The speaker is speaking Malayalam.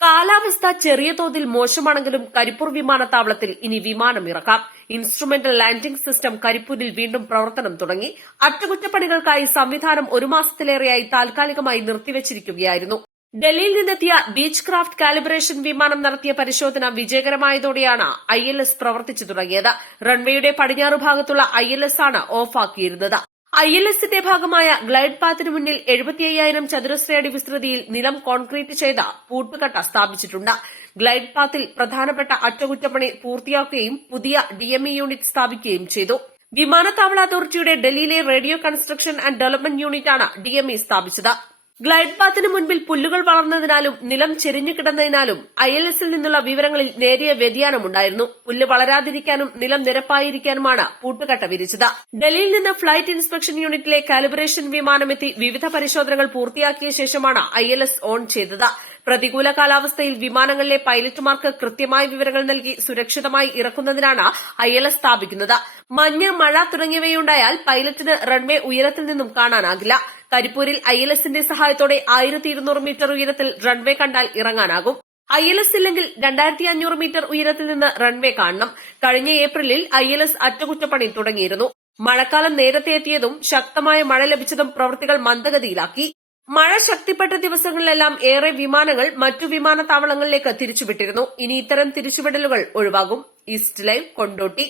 കാലാവസ്ഥ ചെറിയ തോതിൽ മോശമാണെങ്കിലും കരിപ്പൂർ വിമാനത്താവളത്തിൽ ഇനി വിമാനം ഇറക്കാം. ഇൻസ്ട്രുമെന്റൽ ലാൻഡിംഗ് സിസ്റ്റം കരിപ്പൂരിൽ വീണ്ടും പ്രവർത്തനം തുടങ്ങി. അറ്റകുറ്റപ്പണികൾക്കായി സംവിധാനം ഒരു മാസത്തിലേറെയായി താൽക്കാലികമായി നിർത്തിവച്ചിരിക്കുകയായിരുന്നു. ഡൽഹിയിൽ നിന്നെത്തിയ ബീച്ച് ക്രാഫ്റ്റ് കാലിബ്രേഷൻ വിമാനം നടത്തിയ പരിശോധന വിജയകരമായതോടെയാണ് ILS പ്രവർത്തിച്ചു തുടങ്ങിയത്. റൺവേയുടെ പടിഞ്ഞാറ് ഭാഗത്തുള്ള ILS ആണ് ഓഫാക്കിയിരുന്നത്. ILSന്റെ ഭാഗമായ ഗ്ലൈഡ് പാത്തിന് മുന്നിൽ 75,000 ചതുരശ്ര അടി വിസ്തൃതിയിൽ നിലം കോൺക്രീറ്റ് ചെയ്ത പൂട്ടുകട്ട സ്ഥാപിച്ചിട്ടുണ്ട്. ഗ്ലൈഡ് പാത്തിൽ പ്രധാനപ്പെട്ട അറ്റകുറ്റപ്പണി പൂർത്തിയാക്കുകയും പുതിയ DME യൂണിറ്റ് സ്ഥാപിക്കുകയും ചെയ്തു. വിമാനത്താവള അതോറിറ്റിയുടെ ഡൽഹിയിലെ റേഡിയോ കൺസ്ട്രക്ഷൻ ആൻഡ് ഡെവലപ്മെന്റ് യൂണിറ്റാണ് DME സ്ഥാപിച്ചത്. ഗ്ലൈഡ് പാത്തിന് മുൻപിൽ പുല്ലുകൾ വളർന്നതിനാലും നിലം ചെരിഞ്ഞു കിടന്നതിനാലും ILSൽ നിന്നുള്ള വിവരങ്ങളിൽ നേരിയ വ്യതിയാനമുണ്ടായിരുന്നു. പുല്ല് വളരാതിരിക്കാനും നിലം നിരപ്പായിരിക്കാനുമാണ് പൂട്ടുകട്ട വിരിച്ചത്. ഡൽഹിയിൽ നിന്ന് ഫ്ലൈറ്റ് ഇൻസ്പെക്ഷൻ യൂണിറ്റിലെ കാലിബ്രേഷൻ വിമാനമെത്തി വിവിധ പരിശോധനകൾ പൂർത്തിയാക്കിയ ശേഷമാണ് ILS ഓൺ ചെയ്തത്. പ്രതികൂല കാലാവസ്ഥയിൽ വിമാനങ്ങളിലെ പൈലറ്റുമാർക്ക് കൃത്യമായ വിവരങ്ങൾ നൽകി സുരക്ഷിതമായി ഇറക്കുന്നതിനാണ് ILS സ്ഥാപിക്കുന്നത്. മഞ്ഞ്, മഴ തുടങ്ങിയവയുണ്ടായാൽ പൈലറ്റിന് റൺവേ ഉയരത്തിൽ നിന്നും കാണാനാകില്ല. കരിപ്പൂരിൽ ILSന്റെ സഹായത്തോടെ 1200 മീറ്റർ ഉയരത്തിൽ റൺവേ കണ്ടാൽ ഇറങ്ങാനാകും. ILS ഇല്ലെങ്കിൽ 2500 മീറ്റർ ഉയരത്തിൽ നിന്ന് റൺവേ കാണണം. കഴിഞ്ഞ ഏപ്രിലിൽ ILS അറ്റകുറ്റപ്പണി തുടങ്ങിയിരുന്നു. മഴക്കാലം നേരത്തെ എത്തിയതും ശക്തമായ മഴ ലഭിച്ചതും പ്രവൃത്തികൾ മന്ദഗതിയിലാക്കി. മഴ ശക്തിപ്പെട്ട ദിവസങ്ങളിലെല്ലാം ഏറെ വിമാനങ്ങൾ മറ്റു വിമാനത്താവളങ്ങളിലേക്ക് തിരിച്ചുവിട്ടിരുന്നു. ഇനി ഇത്തരം തിരിച്ചുവിടലുകൾ ഒഴിവാകും. East Live, Kondotty.